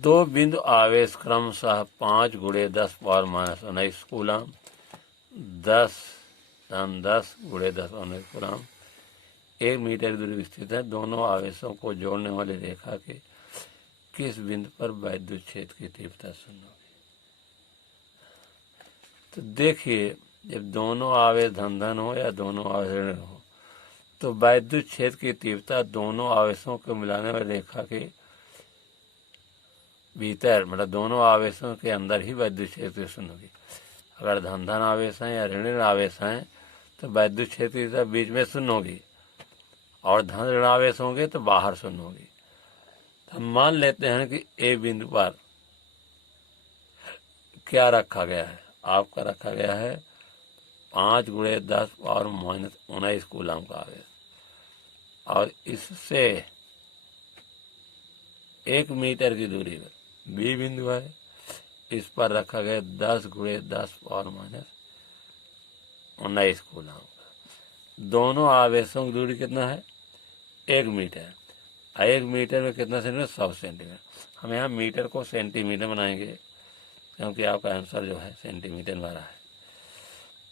दो बिंदु आवेश क्रमशः 5 × 10⁻⁻19 कूलम, 10 × 10⁻⁻19 कूलम 1 मीटर की दूरी स्थित है। दोनों आवेशों को जोड़ने वाली रेखा के किस बिंदु पर वैद्युत क्षेत्र की तीव्रता शून्य होगी? तो देखिए, जब दोनों आवेश धन हो या दोनों आवेश ऋण हो, तो वैद्युत क्षेत्र की तीव्रता दोनों आवेशों को मिलाने वाली रेखा के भीतर, मतलब दोनों आवेशों के अंदर ही वैद्युत क्षेत्र की शून्य होगी। अगर धन आवेश हैं या ऋण आवेश हैं तो वैद्युत क्षेत्र की तीव्रता बीच में शून्य होगी, और धन ऋण आवेश होंगे तो बाहर शून्य होगी। तो हम मान लेते हैं कि ए बिंदु पर क्या रखा गया है? आपका रखा गया है 5 × 10⁻⁻19 कूलम का आवेश, और इससे 1 मीटर की दूरी पर बी बिंदु है। इस पर रखा गया 10 × 10⁻⁻19 कूलम का। दोनों आवेशों की दूरी कितना है? 1 मीटर। 1 मीटर में कितना सेंटीमीटर? 100 सेंटीमीटर। हम यहाँ मीटर को सेंटीमीटर बनाएंगे, क्योंकि आपका आंसर जो है सेंटीमीटर में आ रहा है।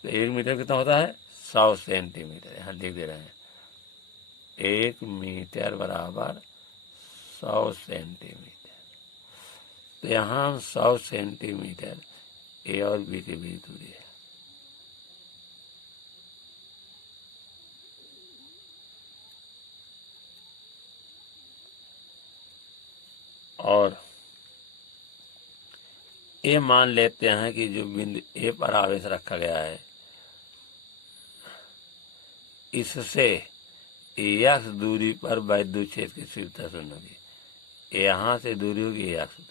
तो 1 मीटर कितना होता है? 100 सेंटीमीटर। यहाँ लिख दे रहे हैं 1 मीटर बराबर 100 सेंटीमीटर। तो यहाँ हम 100 सेंटीमीटर ए और बी के बीच दूरी है। और ये मान लेते हैं कि जो बिंदु ए पर आवेश रखा गया है, इससे एक्स दूरी पर वैद्युत क्षेत्र की तीव्रता शून्य होगी। यहाँ से दूरी होगी एक्स दूरी,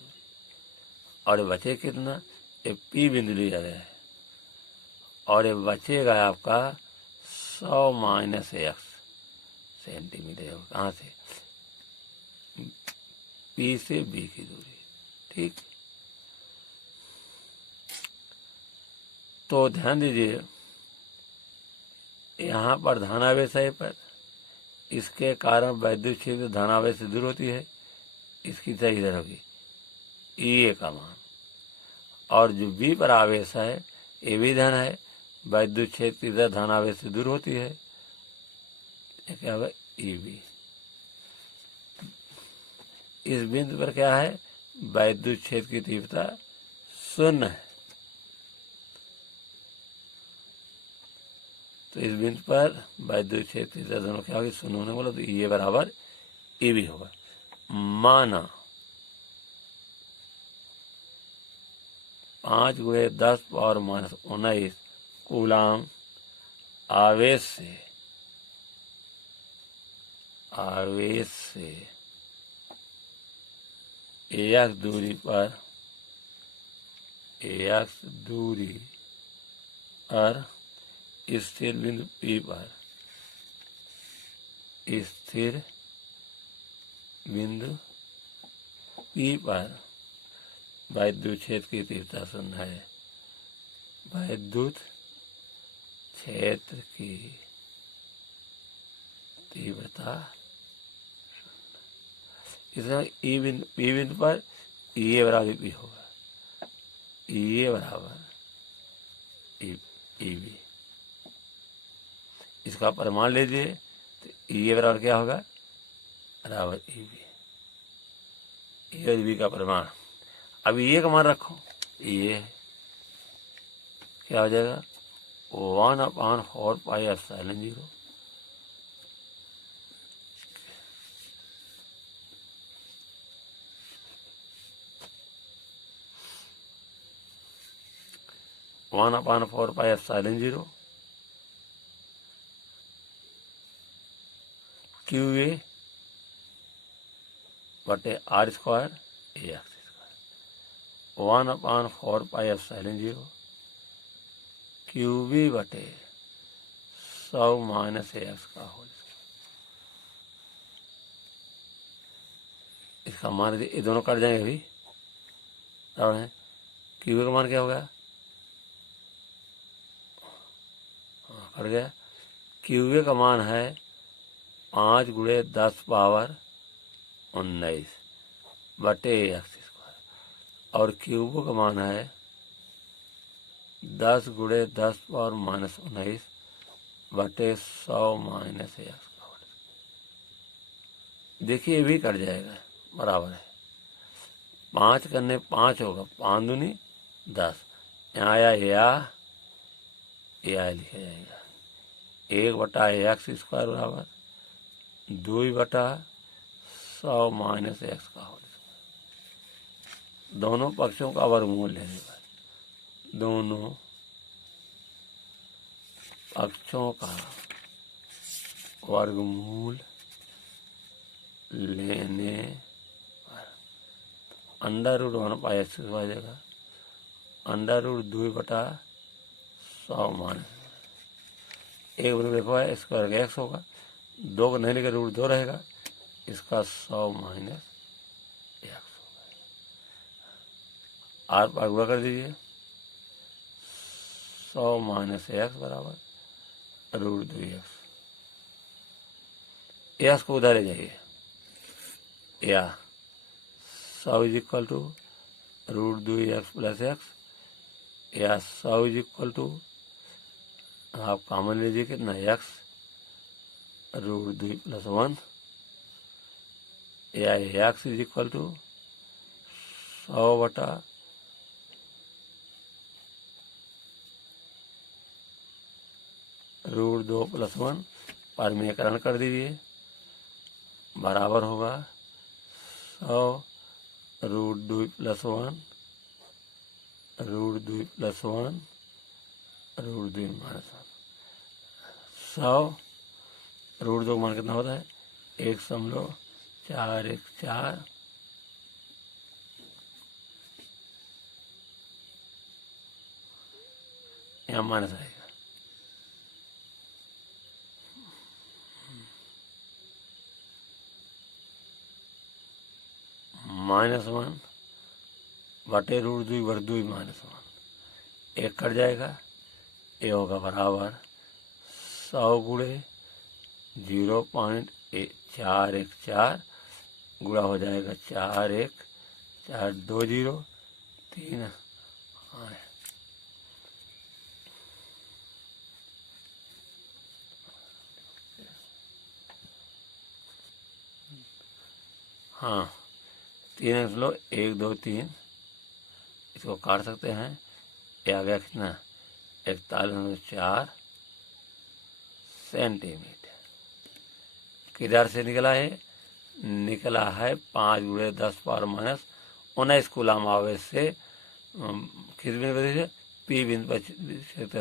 और बचे कितना? ये पी बिंदु लिया गया है, और ये बचेगा आपका 100 - एक्स सेंटीमीटर। कहाँ से? पी से बी की दूरी। ठीक, तो ध्यान दीजिए, यहाँ पर धनावेश है पर, इसके कारण वैद्युत क्षेत्र धनावेश से दूर होती है। इसकी सही इधर होगी ई का मान, और जो बी पर आवेश है ये भी धन है, वैद्युत क्षेत्र इधर धनावेश से दूर होती है। क्या होगा? E B. इस बिंदु पर क्या है? वैद्युत क्षेत्र की तीव्रता शून्य है। तो इस बिंदु पर वैद्युत क्षेत्र की तीव्रता दोनों क्या होगी? शून्य होने वाला, तो ये बराबर ई बी होगा। माना 5 × 10⁻⁻19 कूलम आवेश से एक्स दूरी पर स्थिर बिंदु पी पर वैद्युत क्षेत्र की तीव्रता शून्य है। वैद्युत क्षेत्र की तीव्रता, इसमें ई बिंदु पी बिंदु पर ये बराबर पी होगा, ये बराबर ई बी। इसका प्रमाण लीजिए, तो ये बराबर क्या होगा? बराबर ई बी। ए और बी का प्रमाण। अब ये का मान रखो, ये क्या हो जाएगा? 1/4πε0 1/4πε0 QA/r² AX²। 1/4πε0 QB/100 - AX का होल। इसका मान ये दोनों कट जाएंगे अभी, है। QB का मान क्या होगा? कट गया। QA का मान है 5 × 10⁻19 AX²। और क्यूब का मान है 10 गुणे 10 पावर माइनस 19 बटे 100 माइनस x। देखिए ये भी कट जाएगा, बराबर है 5 करने 5 होगा, 5 दूनी 10, यहाँ आया या लिखा जाएगा 1/x² बराबर 2/100 माइनस x का होल स्क्वायर। दोनों पक्षों का वर्गमूल लेने पर, दोनों पक्षों का वर्गमूल लेने पर √1/x² आ जाएगा, √2/100 माइनस 1 बटे देखो है स्क्वायर का x होगा, 2 को नहीं लेकर √2 रहेगा, इसका 100 माइनस x होगा। आर पार गुणा कर दीजिए, 100 माइनस x बराबर √2x। x को उधर ले जाइए, या 100 is equal to √2x plus x, या 100 इज इक्वल टू आप कॉमन लीजिए कितना x √2 प्लस 1, या x इज इक्वल टू 100 बटा √2 प्लस 1, परमीकरण कर दीजिए, बराबर होगा 100 √2 प्लस 1 √2 प्लस 1 √2 माइनस 100। √2 का मान कितना होता है 1.414, यहाँ माइनस आएगा, -1 बटे √2 √2 माइनस 1, 1 कट जाएगा, ये होगा बराबर 100 गुणे 0.414 गुणा हो जाएगा 4 1 4 2 0 3 हाँ 3 1 2 3, इसको काट सकते हैं, ये आ गया कितना 41.4 सेंटीमीटर। किधर से निकला है, निकला है 5 गुणे 10 पावर माइनस 19 कूलम आवेश से किस बिंदु पर, पी बिंदु पर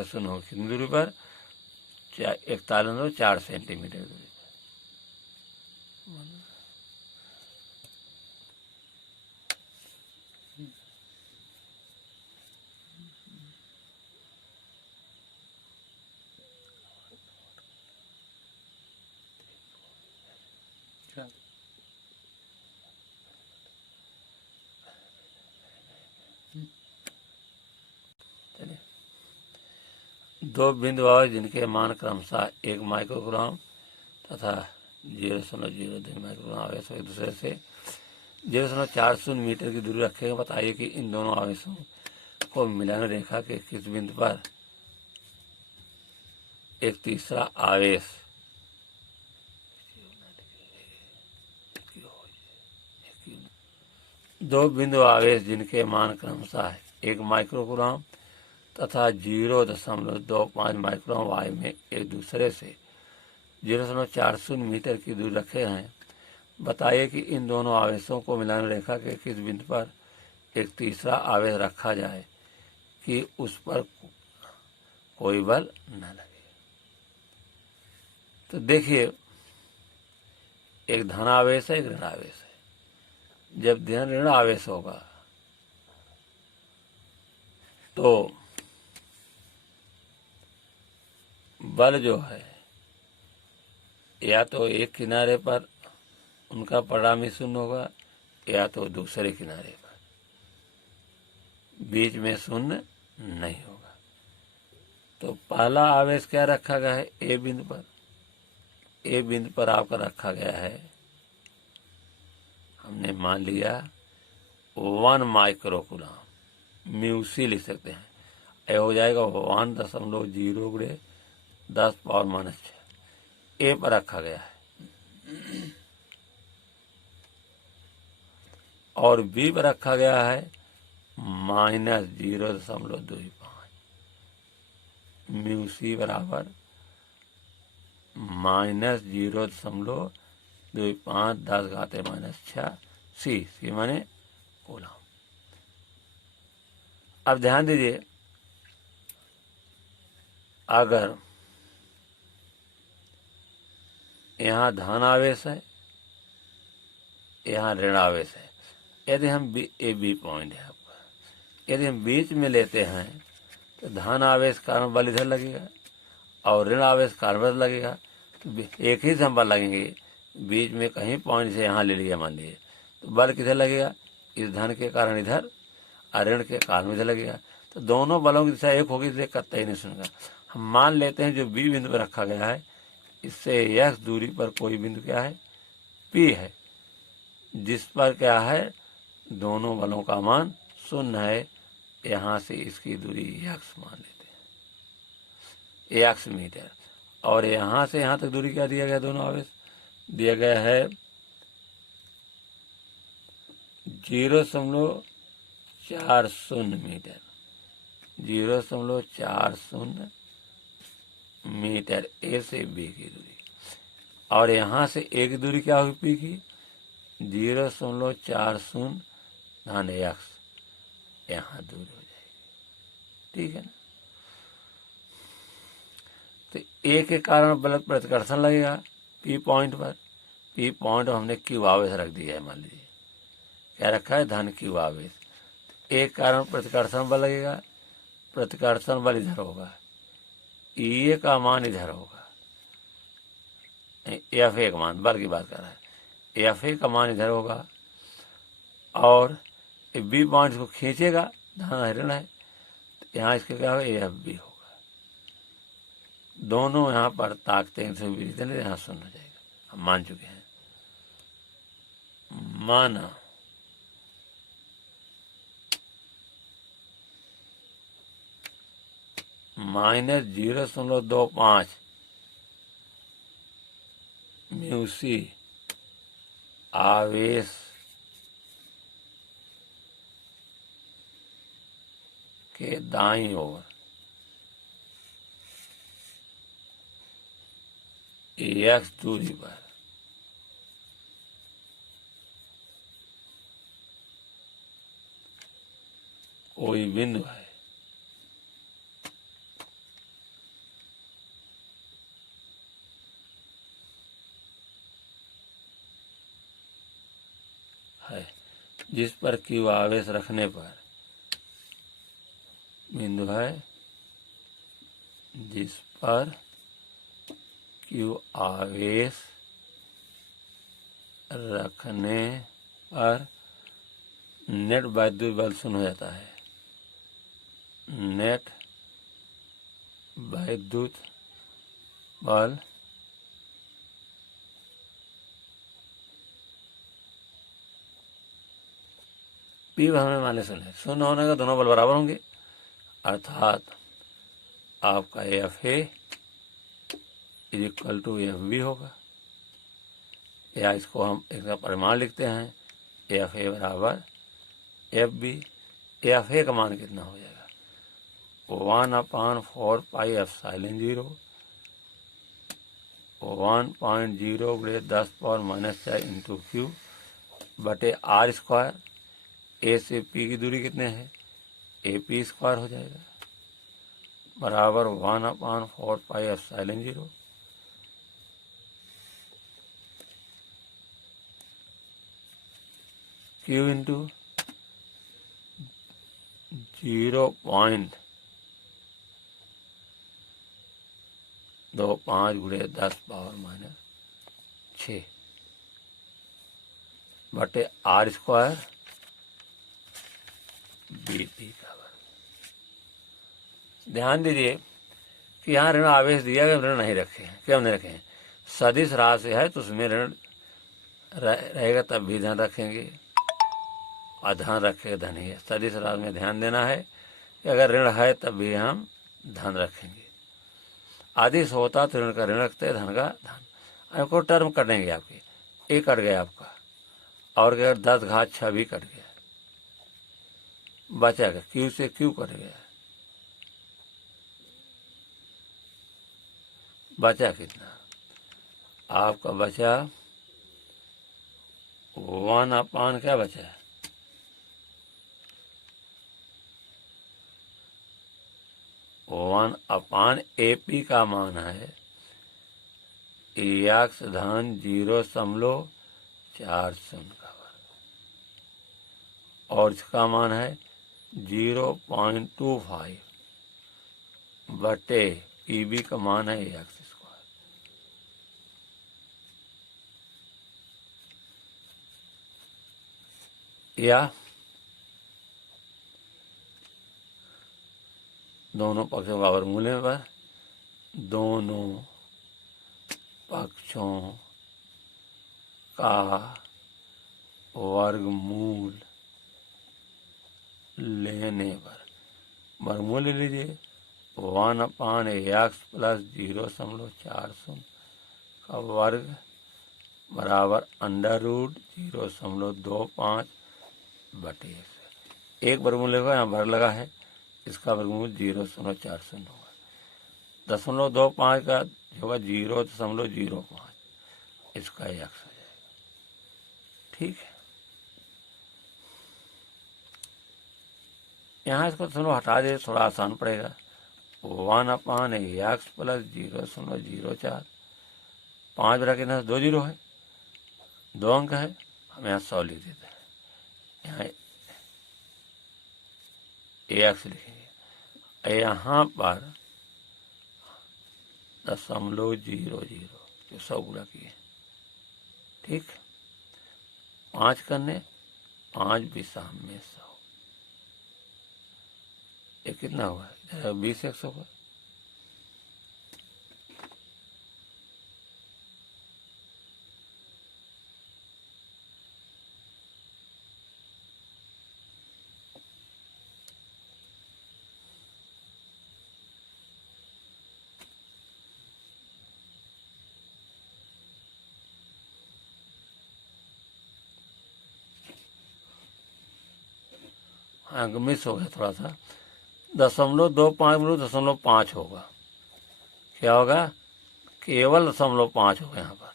शून्य हो कितनी दूरी पर 41.4 सेंटीमीटर दूरी पर। दो बिंदु आवेश जिनके मान क्रमशः 1 माइक्रोग्राम तथा 0.02 माइक्रोग्राम आवेश एक दूसरे से 0.40 मीटर की दूरी रखेंगे। बताइए कि इन दोनों आवेशों को मिलान रेखा के किस बिंदु पर एक तीसरा आवेश दो बिंदु आवेश जिनके मान क्रमशः 1 माइक्रोग्राम तथा 0.25 माइक्रोन वायु में एक दूसरे से 0.40 मीटर की दूरी रखे हैं। बताइए कि इन दोनों आवेशों को मिलान रेखा के किस बिंदु पर एक तीसरा आवेश रखा जाए कि उस पर कोई बल न लगे। तो देखिए, एक धन आवेश है, एक ऋण आवेश है। जब धन ऋण आवेश होगा तो बल जो है या तो एक किनारे पर उनका परिणामी शून्य होगा या तो दूसरे किनारे पर, बीच में शून्य नहीं होगा। तो पहला आवेश क्या रखा गया है, ए बिंदु पर। ए बिंदु पर आपका रखा गया है, हमने मान लिया 1 माइक्रोकूलम म्यू सी लिख सकते हैं। ये हो जाएगा 1.0 गुणे 10⁻⁶ ए पर रखा गया है, और बी पर रखा गया है -0.25 म्यू सी बराबर -0.25 10⁻⁶ सी माने कूलम। अब ध्यान दीजिए, अगर यहाँ धन आवेश है, यहाँ ऋण आवेश है, यदि हम ए बी पॉइंट है आपका, यदि हम बीच में लेते हैं तो धन आवेश कारण बल इधर लगेगा और ऋण आवेश कारण बल लगेगा, तो एक ही से बल लगेंगे। बीच में कहीं पॉइंट से यहाँ ले लिया मान लीजिए, तो बल किधर लगेगा, इस धन के कारण इधर और ऋण के कारण इधर लगेगा, तो दोनों बलों की दिशा एक होगी, इसलिए कतई नहीं सुनेगा। हम मान लेते हैं जो बी बिंदु पर रखा गया है, इससे x दूरी पर कोई बिंदु क्या है, P है, जिस पर क्या है, दोनों बलों का मान 0 है। यहाँ से इसकी दूरी x मान लेते हैं, x मीटर, और यहाँ से यहाँ तक दूरी क्या दिया गया, दोनों आवेश दिया गया है 0.40 मीटर, 0.40 मीटर ए से बी की दूरी, और यहाँ से ए की दूरी क्या होगी, पी की 0.40 धन x, यहाँ दूरी हो जाएगी, ठीक है ना। तो ए के कारण बल प्रतिकर्षण लगेगा पी पॉइंट पर, पी पॉइंट हमने क्यू आवेश रख दिया है, मान लीजिए क्या रखा है, धन क्यू आवेश। तो ए कारण प्रतिकर्षण बल लगेगा, प्रतिकर्षण बल इधर होगा, ए का मान इधर होगा, एफ ए का मान, बल की बात कर रहा है, एफ ए का मान इधर होगा, और बी पॉइंट को खींचेगा, धन ऋण है, तो यहाँ इसके क्या होगा, एफ बी होगा। दोनों यहाँ पर ताकते हैं, यहाँ 0 हो जाएगा, हम मान चुके हैं। माना -0.25 म्यू सी आवेश के दाईं ओर x दूरी पर कोई बिंदु है, जिस पर क्यू आवेश रखने पर बिंदु है, जिस पर क्यू आवेश रखने पर नेट वैद्युत बल 0 हो जाता है, नेट वैद्युत बल पी हमें मान ले 0 होने का दोनों बल बराबर होंगे, अर्थात आपका F A equal to F B होगा, या इसको हम इसका परिमाण लिखते हैं, एफ ए बराबर एफ बी। एफ ए का मान कितना हो जाएगा, 1/4 पाई एप्सिलॉन 0, 1.0 गुणे 10⁻⁻⁴ इंटू क्यू बटे आर स्क्वायर। ए से पी की दूरी कितने हैं, ए पी स्क्वायर हो जाएगा, बराबर 1/4 पाई एप्सिलॉन 0 क्यू इंटू 0.25 गुणे 10⁻⁶ बटे आर स्क्वायर बी टी का वर्ग। ध्यान दीजिए कि यहाँ ऋण आवेश दिया गया, ऋण नहीं रखे हैं, क्यों नहीं रखे हैं, सदिश राशि है तो उसमें ऋण रहेगा तब भी ध्यान रखेंगे, और धन रखेगा धन ही है। सदिश राशि में ध्यान देना है कि अगर ऋण है तब भी हम धन रखेंगे। आदेश होता तो ऋण का ऋण रखते, धन का धन। आपको टर्म कटेंगे आपके, ए कट गया आपका, और अगर 10 घात 6 भी कट गया, बचा क्या? क्यू से क्यू कट गया, बचा कितना आपका? बचा 1/, क्या बचा है? 1/AP का मान है x धन 0.40 का वर्ग, और इसका मान है 0.25 बटे PB का मान है x स्क्वायर। या दोनों पक्षों का वर्गमूल पर दोनों पक्षों का वर्गमूल लेने पर, वर्गमूल ले लीजिए 1/x प्लस 0.40 का वर्ग बराबर √0.25 बटे x। एक वर्गमूल लेगा, यहाँ वर्ग लगा है, इसका वर्गमूल 0.40 होगा। 0.25 का होगा 0.05, इसका x हो जाएगा। ठीक है, यहाँ इसको थोड़ा हटा दे, थोड़ा आसान पड़ेगा। 1/x प्लस 0.04, 5 बटा कितना? 2 जीरो है, 2 अंक है, हम यहाँ 100 लिख देते हैं। यहाँ AX लिखेंगे, यहाँ पर 0.00 जो 100 गुणा किए। ठीक, 5 करने 5 विषम में 100, ये कितना हुआ? 20x होगा। हाँ, मिस हो गया थोड़ा सा, 0.25 होगा। क्या होगा? केवल 0.5 होगा यहाँ पर,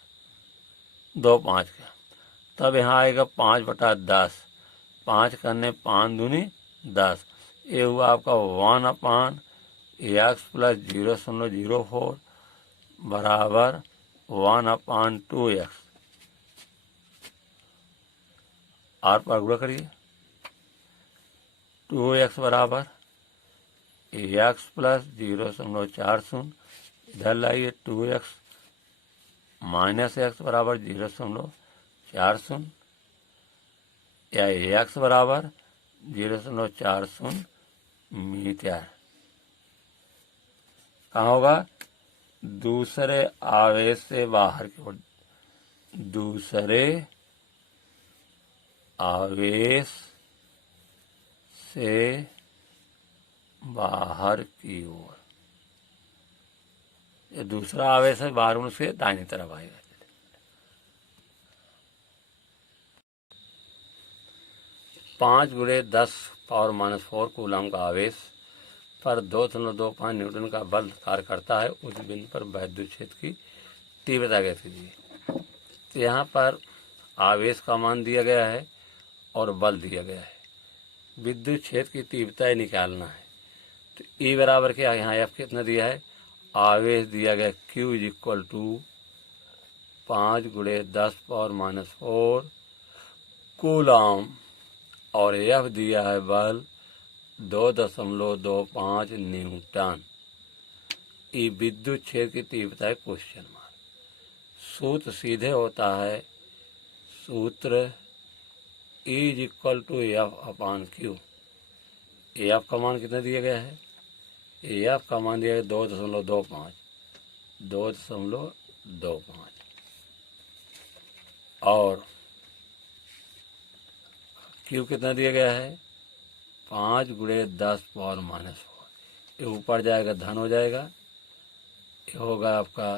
2.5 का। तब यहाँ आएगा 5/10, 5 करने 5 दूनी 10, ये हुआ आपका 1/x प्लस 0.04 बराबर 1/2x। आर पर गुणा करिए, 2x बराबर x प्लस 0.40, इधर लाइए 2x माइनस x बराबर 0.40, या x बराबर 0.40 मीटर। कहाँ होगा? दूसरे आवेश से बाहर की ओर, दूसरे आवेश से बाहर की ओर, ये दूसरा आवेश है बाहर, उसके दाहिनी तरफ आएगा। 5 × 10⁻⁴ कूलम का आवेश पर 2.25 न्यूटन का बल कार्य करता है। उस बिंदु पर विद्युत क्षेत्र की तीव्रता कैसे दी? तो यहाँ पर आवेश का मान दिया गया है और बल दिया गया है, विद्युत क्षेत्र की तीव्रता निकालना है। तो E बराबर क्या? यहाँ F कितना दिया है? आवेश दिया गया Q = 5 × 10⁻⁴ कूलम, और F दिया है बल 2.25 न्यूटन। ये विद्युत क्षेत्र की तीव्रता है, क्वेश्चन मार्क। सूत्र सीधे होता है, सूत्र E = F/Q। F का मान कितना दिया गया है? F का मान दिया गया 2.25, और Q क्यू कितना दिया गया है 5 गुणे 10 पावर -4। ये ऊपर जाएगा धन हो जाएगा, ये होगा आपका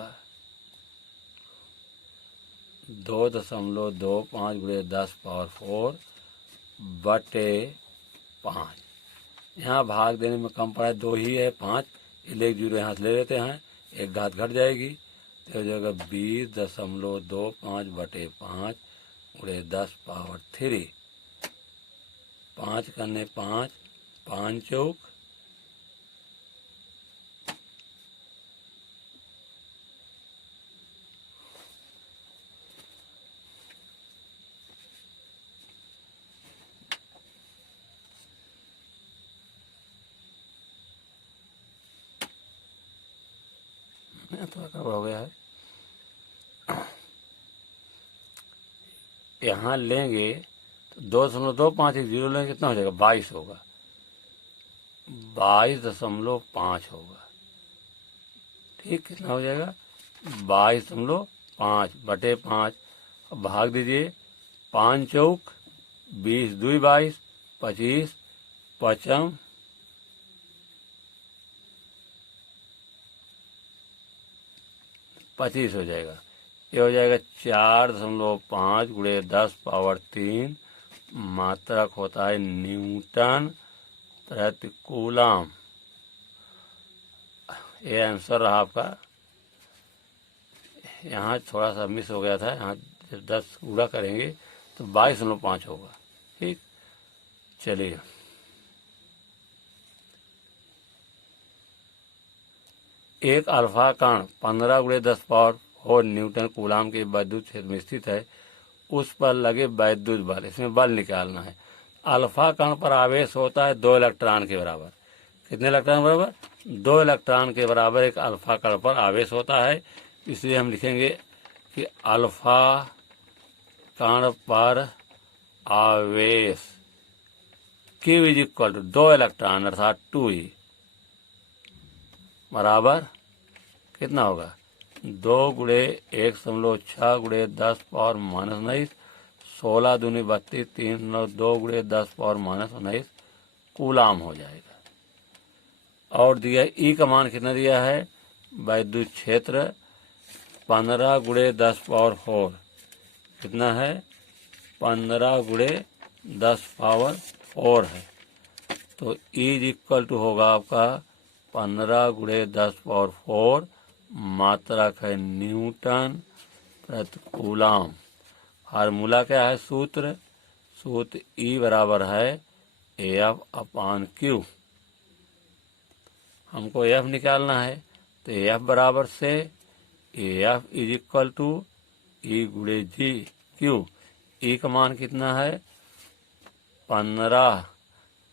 2.25 गुणे 10 पावर 4 बटे 5। यहाँ भाग देने में कम पड़ा है, 2 ही है 5, इसलिए 1 जीरो यहाँ से ले लेते हैं, एक घात घट जाएगी तो हो जाएगा 20.25 बटे 5 गुणे 10 पावर 3। 5 करने 5, 5 चौक 8 हो गया है। यहाँ लेंगे तो 2.25 एक जीरो लेंगे कितना हो जाएगा 22 होगा, 22.5 होगा। ठीक, कितना हो जाएगा 22.5 बटे 5। अब भाग दीजिए, 5 चौक 20, 2 22, 25, 55 25 हो जाएगा। ये हो जाएगा 4.5 गुणे 10 पावर 3 मात्रक होता है न्यूटन प्रति कूलम। ये आंसर रहा आपका। यहाँ थोड़ा सा मिस हो गया था, यहाँ जब 10 गुणा करेंगे तो 22.5 होगा। ठीक, चलिए एक अल्फा कण 15 गुणे 10 पावर 4 न्यूटन कूलाम के विद्युत क्षेत्र में स्थित है, उस पर लगे वैद्युत बल, इसमें बल निकालना है। अल्फा कण पर आवेश होता है 2 इलेक्ट्रॉन के बराबर। कितने इलेक्ट्रॉन बराबर 2 इलेक्ट्रॉन के बराबर एक अल्फा कण पर आवेश होता है, इसलिए हम लिखेंगे कि अल्फा कण पर आवेश Q is equal to 2 electron अर्थात 2E बराबर कितना होगा 2 गुणे 1.6 गुणे 10 पावर -19, 16 दूनी 32, 3.2 गुणे 10 पावर -19 कूलाम हो जाएगा। और दिया ई का मान कितना दिया है वैद्युत क्षेत्र 15 गुणे 10 पावर 4 कितना है 15 गुणे 10 पावर 4 है, तो ई इज इक्वल टू होगा आपका 15 गुणे 10 पावर 4 मात्रक है न्यूटन प्रति कूलम। फार्मूला क्या है सूत्र ई बराबर है एफ अपान क्यू। हमको एफ निकालना है तो एफ बराबर से एफ इज इक्वल टू ई गुणे जी क्यू। ई का मान कितना है 15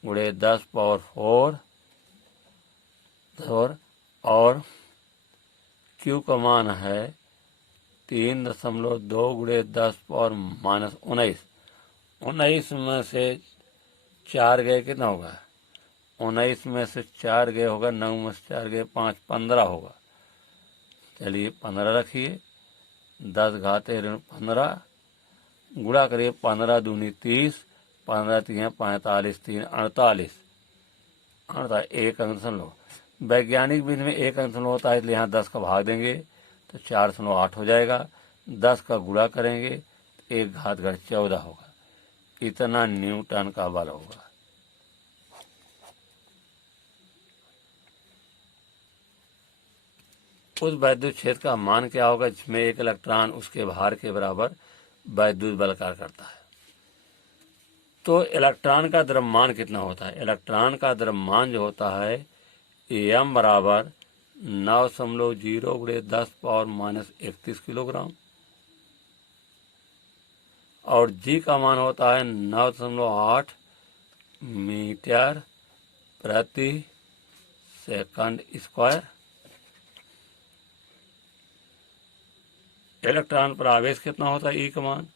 गुणे 10 पावर 4 और क्यू का मान है 3.2 गुणे 10 पावर -19। 19 में से 4 गए कितना होगा 19 में से 4 गए होगा 9 में से 4 गए 5, 15 होगा। चलिए 15 रखिए, 10 घाते ऋण 15 गुणा करिए 15 दूनी 30, 15 3 45, 3 48, 48 एक अंक समझ लो। वैज्ञानिक विधि में एक अंक होता है, इसलिए यहाँ 10 का भाग देंगे तो 4.8 हो जाएगा। 10 का गुणा करेंगे तो 1 घात घट 14 होगा। इतना न्यूटन का बल होगा। उस वैद्युत क्षेत्र का मान क्या होगा जिसमें एक इलेक्ट्रॉन उसके भार के बराबर वैद्युत बल कार्य करता है। तो इलेक्ट्रॉन का द्रव्यमान कितना होता है, इलेक्ट्रॉन का द्रव्यमान जो होता है एम बराबर 9.0 गुणे 10 पावर -31 किलोग्राम और जी का मान होता है 9.8 मीटर प्रति सेकंड स्क्वायर। इलेक्ट्रॉन पर आवेश कितना होता है ई का मान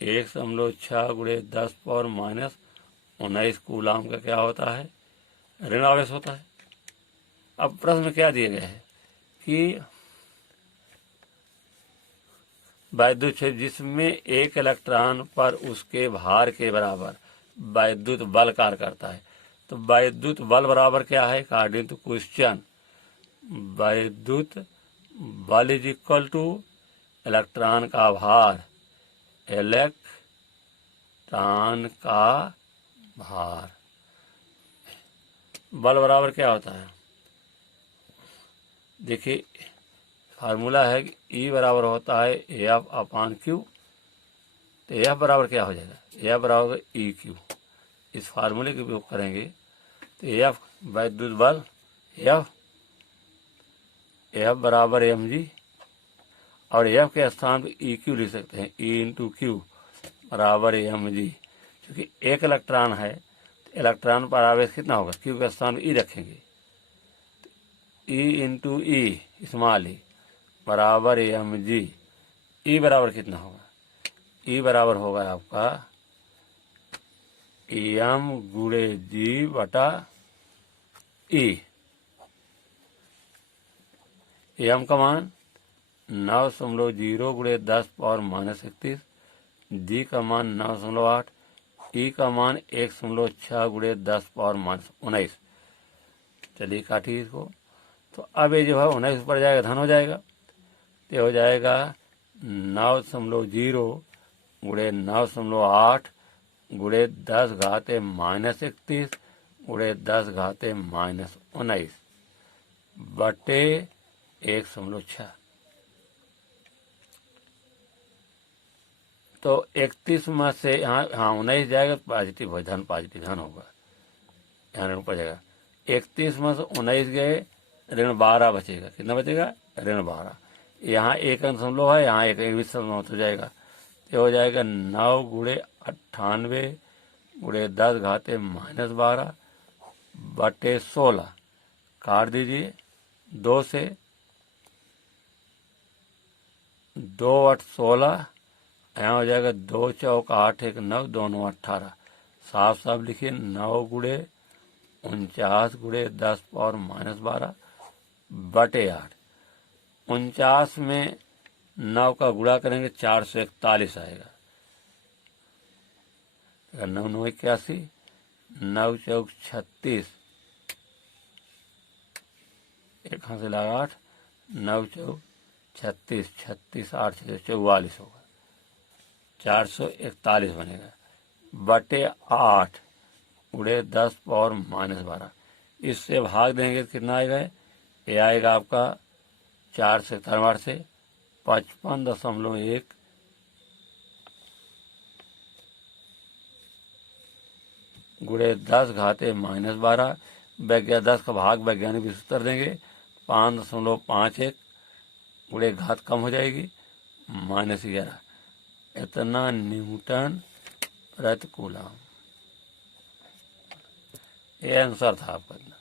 1.6 गुणे 10 पावर -19 कूलाम का क्या होता है ऋण आवेश होता है। अब प्रश्न क्या दिए गए हैं कि वैद्युत क्षेत्र जिसमें एक इलेक्ट्रॉन पर उसके भार के बराबर वैद्युत बल कार्य करता है। तो वैद्युत बल बराबर क्या है अकॉर्डिंग टू क्वेश्चन, वैद्युत बल इज इक्वल टू इलेक्ट्रॉन का भार, इलेक्ट्रॉन का भार। बल बराबर क्या होता है, देखिए फार्मूला है कि E बराबर होता है एफ अपान क्यू। तो एफ बराबर क्या हो जाएगा, एफ बराबर ई क्यू। इस फार्मूले का उपयोग करेंगे तो एफ वैद्युत बल एफ बराबर एम जी, और एफ के स्थान पर ई क्यू लिख सकते हैं, ई इंटू क्यू बराबर एम जी। क्योंकि एक इलेक्ट्रॉन है तो इलेक्ट्रॉन पर आवेश कितना होगा, क्यू के स्थान पर ई रखेंगे, ई इंटू ई स्मॉल ई बराबर एम जी। ई बराबर कितना होगा, ई बराबर होगा आपका एम गुणे जी बटा ई। एम का मान 9.0 गुणे 10 पावर -31, जी का मान 9.8, ई का मान 1.6 गुणे 10 पावर -19। चलिए काटिए इसको। तो अब ये जो है 19 पर जाएगा, धन हो जाएगा, तो हो जाएगा 9.0 गुणे 9.8 गुणे 10 घाते -31 गुणे 10 घाते -19 बटे 1.6। तो 31 में से यहाँ 19 जाएगा तो पॉजिटिव धन होगा, यहाँ ऋण पर जाएगा। 31 में से 19 गए, ऋण 12 बचेगा, कितना बचेगा, ऋण 12। यहाँ 1 दशमलव है, यहाँ 1 दशमलव हो जाएगा, तो हो जाएगा 9 गुणे 98 गुणे 10 घाते -12 बटे 16। काट दीजिए 2 से, 2 8 16, यहाँ हो जाएगा 2 चौक 8 1 9, दोनों 18। साफ साफ लिखिए 9 गुणे 49 गुणे 10 पावर -12 बटे 8। 49 में 9 का गुणा करेंगे 441 आएगा, 9 9 81, 9 चौक 36, एक हाथ से लगा 8, 9 चौक 36, 36 8 44 होगा, 441 बनेगा बटे 8 गुणे 10 पावर -12। इससे भाग देंगे तो कितना आएगा, ये आएगा आपका 4 से 8 से 55.1 गुणे 10 घाते -12। 10 का भाग वैज्ञानिक भी सूत्र देंगे, 5.51 गुणे घात कम हो जाएगी -11। इतना न्यूटन प्रति कूलम। ये आंसर था आपका।